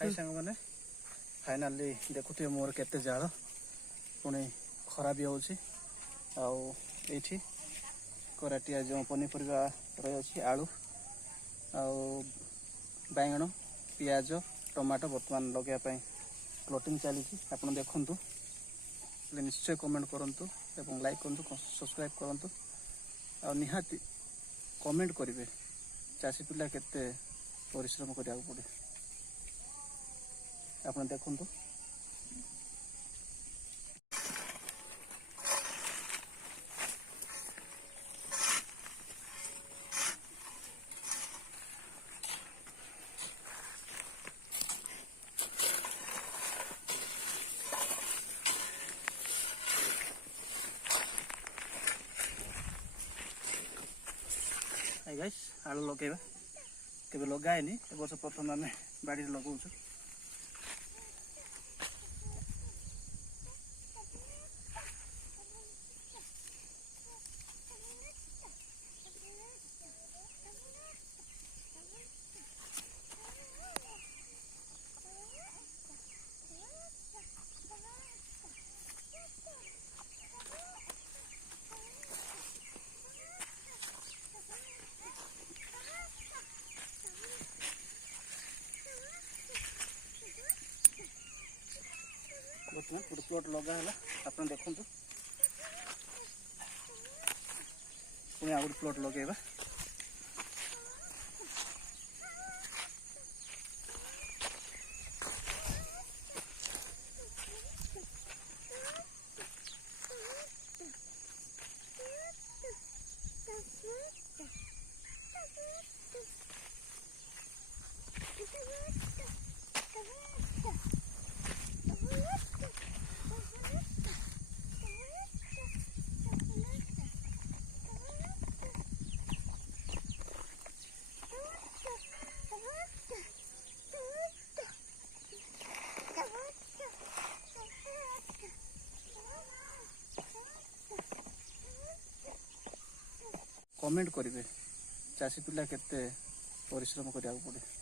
हाय सांग मैंने फाइनाली देखुए मोर केते जाल पुणी खरा भी होठी कराटिया जो पनीपरिया रही आलू बैंगन पियाज टमाटो बर्तमान लगेवाई प्लॉटिंग चली आप देखु निश्चय कमेंट करूँ और लाइक करूँ सब्सक्राइब करूँ आ निहाती कमेंट करेंगे चाषी पिला केते परिश्रम करा पड़े आप देखु गाइस आलू लगेगा केबे लगाएनी ए वर्ष प्रथम आम बाड़ी लगाऊँ गोटे प्लॉट लगा है आप देखु पुणी आ गए प्लॉट लगेगा कमेंट करेंगे चाषी पिला केते परिश्रम करा पड़े।